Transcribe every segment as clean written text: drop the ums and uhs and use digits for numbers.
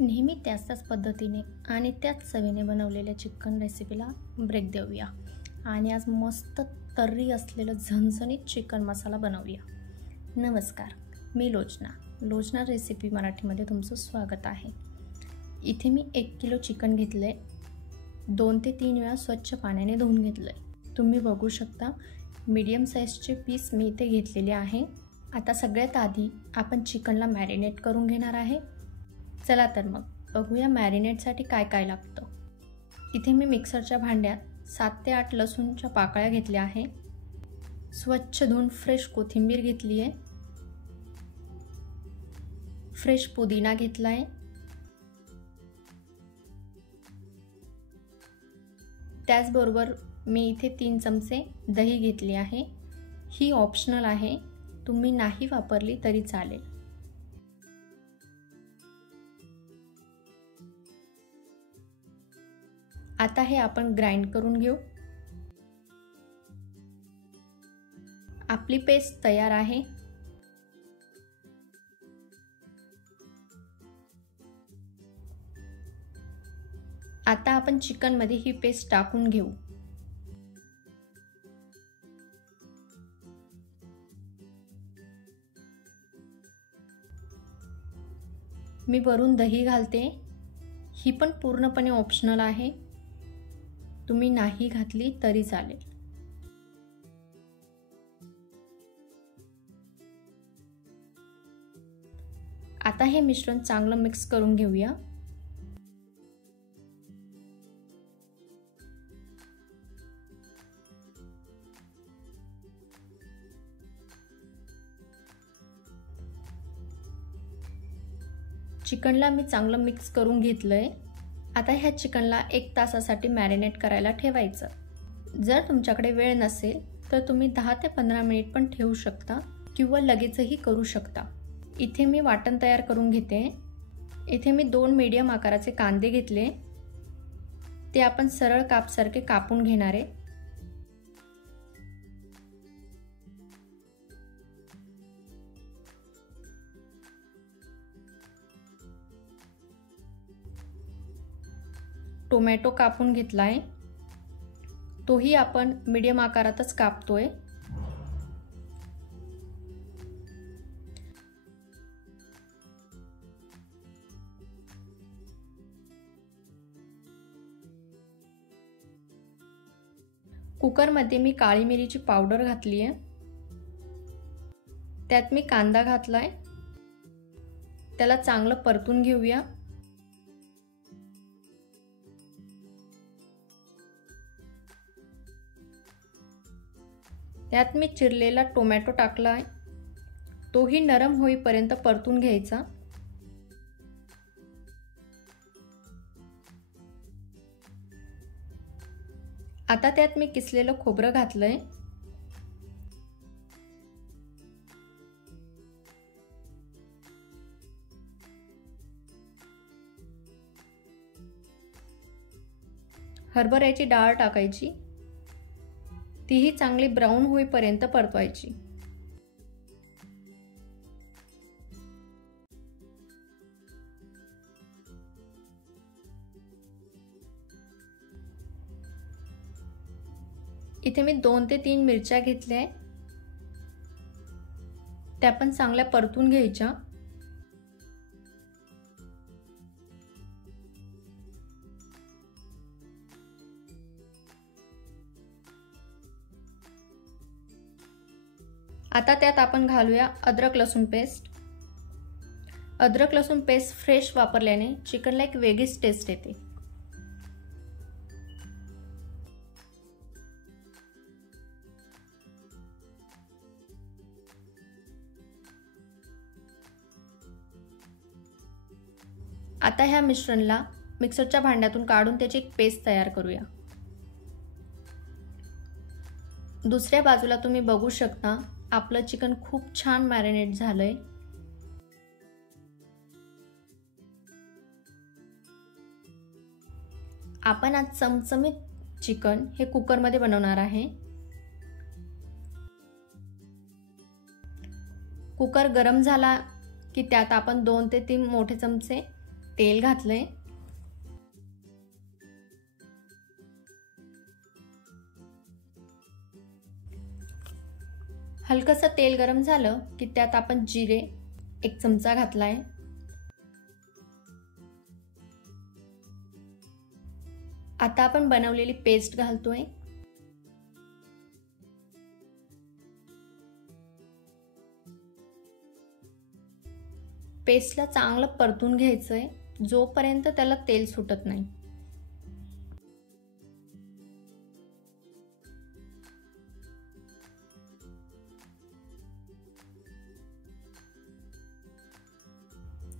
नेहमी त्याच पद्धतीने आणि त्याच चवीने बनवलेल्या चिकन रेसिपीला ब्रेक देऊया आणि आज मस्त तर्री असलेलं झणझणीत चिकन मसाला बनवूया. नमस्कार, मी लोचना रेसिपी मराठीमध्ये तुमचं स्वागत आहे. इथे मी 1 किलो चिकन घेतलं आहे. 2 ते 3 वेळा स्वच्छ पाण्याने धुवून घेतलं आहे. तुम्ही बघू शकता मीडियम साईजचे पीस मी इथे घेतलेले आहे. आता सगळ्यात आधी आपण चिकनला मॅरिनेट करून घेणार आहे. चला तर मग बघूया मॅरिनेटसाठी काय काय लागतं. इथे मी मिक्सरच्या भांड्यात 7 ते 8 लसूणच्या पाकळ्या घेतल्या आहे. स्वच्छ धुवून फ्रेश कोथिंबीर घेतली आहे. फ्रेश पुदिना घेतला आहे. त्याचबरोबर मी इथे 3 चमचे दही घेतली आहे. ही ऑप्शनल आहे, तुम्ही नाही वापरली तरी चालेल. आता हे आपण ग्राइंड करून घेऊ. आपली पेस्ट तयार आहे. आता आपण चिकन मध्ये ही पेस्ट टाकून घेऊ. मी वरून दही घालते. ही पण पूर्णपणे ऑप्शनल आहे, तुम्ही नाही घातली तरी चालेल. आता हे मिश्रण चांगलं मिक्स करून घेऊया. चिकनला मी चांगलं मिक्स करून घेतलंय. आता ह्या चिकनला 1 तासासाठी मॅरिनेट करायला ठेवायचं. जर तुमच्याकडे वेळ नसेल तर तुम्ही 10 ते 15 मिनिट पण ठेवू शकता किंवा लगेचही करू शकता. इथे मी वाटण तयार करून घेते. इथे मी 2 मीडियम आकाराचे कांदे घेतले. ते आपण सरळ कापसारखे कापून घेणार आहे. टोमॅटो कापून घेतलाय, तोही आपण मीडियम आकारातच कापतोय. कुकरमध्ये मी काळी मिरीची पावडर घातली आहे. त्यात मी कांदा घातलाय. त्याला चांगलं परतून घेऊया. त्यात मी चिरलेला टोमॅटो टाकलाय. तोही नरम होईपर्यंत परतून घ्यायचा. आता त्यात मी किसलेलं खोबरं घातलंय. हरभऱ्याची डाळ टाकायची. तीही चांगली ब्राऊन होईपर्यंत परतवायची. इथे मी 2 ते 3 मिरच्या घेतल्या. त्या पण चांगल्या परतून घ्यायच्या. आता त्यात आपण घालूया अद्रक लसूण पेस्ट. अद्रक लसूण पेस्ट फ्रेश वापरल्याने चिकनला एक वेगळीच टेस्ट येते. आता ह्या मिश्रणला मिक्सरच्या भांड्यातून काढून त्याची एक पेस्ट तयार करूया. दुसऱ्या बाजूला तुम्ही बघू शकता आपलं चिकन खूप छान मॅरिनेट झालंय. आपण आज चमचमीत चिकन हे कुकरमध्ये बनवणार आहे. कुकर गरम झाला की त्यात आपण 2 ते 3 मोठे चमचे तेल घातलंय. हलकसं तेल गरम झालं की त्यात आपण जिरे 1 चमचा घातलाय. आता आपण बनवलेली पेस्ट घालतोय. पेस्टला चांगलं परतून घ्यायचंय जोपर्यंत त्याला तेल सुटत नाही.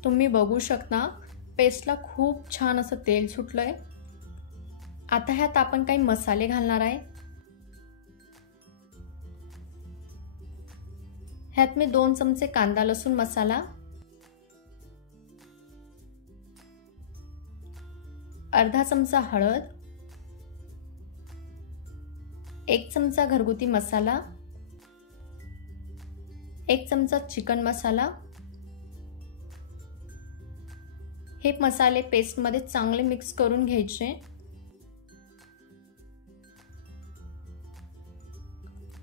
तुम्ही बघू शकता पेस्टला खूप छान असं तेल सुटलंय. आता ह्यात आपण काही मसाले घालणार आहे. ह्यात मी 2 चमचे कांदा लसूण मसाला, अर्धा चमचा हळद, 1 चमचा घरगुती मसाला, 1 चमचा चिकन मसाला. हे मसाले पेस्ट मध्ये चांगले मिक्स करून घ्यायचे.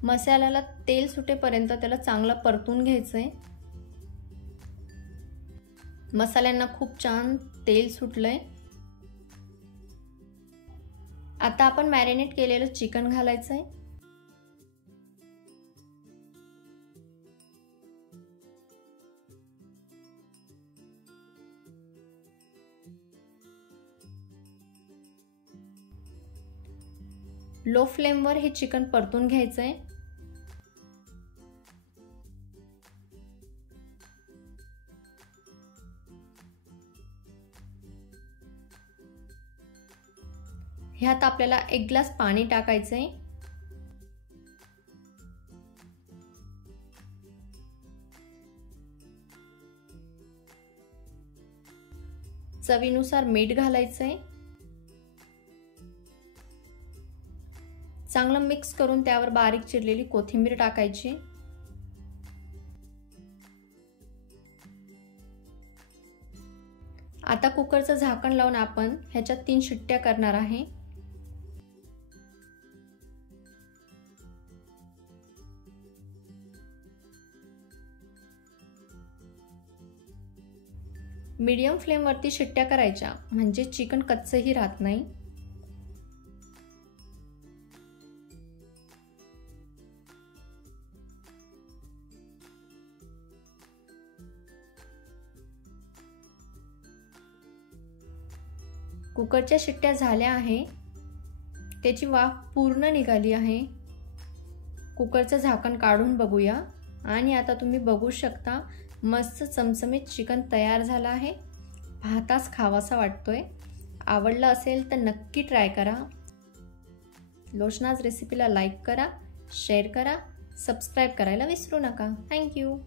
मसाल्याला तेल सुटेपर्यंत त्याला चांगलं परतून घ्यायचंय. मसाल्यांना खूप छान तेल सुटलंय. आता आपण मॅरिनेट केलेलं चिकन घालायचंय. लो फ्लेमवर हे चिकन परतून घ्यायचंय. ह्यात आपल्याला 1 ग्लास पाणी टाकायचंय. चवीनुसार मीठ घालायचंय. चांगलं मिक्स करून त्यावर बारीक चिरलेली कोथिंबीर टाकायची. आता कुकरचं झाकण लावून आपण ह्याच्यात 3 शिट्ट्या करणार आहे. मीडियम फ्लेम वरती शिट्ट्या करायच्या म्हणजे चिकन कच्चंही राहत नाही. कुकरच्या शिट्ट्या झाल्या आहे. त्याची वाफ पूर्ण निघाली आहे. कुकरचं झाकण काढून बघूया आणि आता तुम्ही बघू शकता मस्त चमचमीत चिकन तयार झालं आहे. पाहताच खावासा वाटतोय. आवडलं असेल तर नक्की ट्राय करा. लोचनाज रेसिपीला लाईक करा, शेअर करा, सबस्क्राईब करायला विसरू नका. थँक्यू.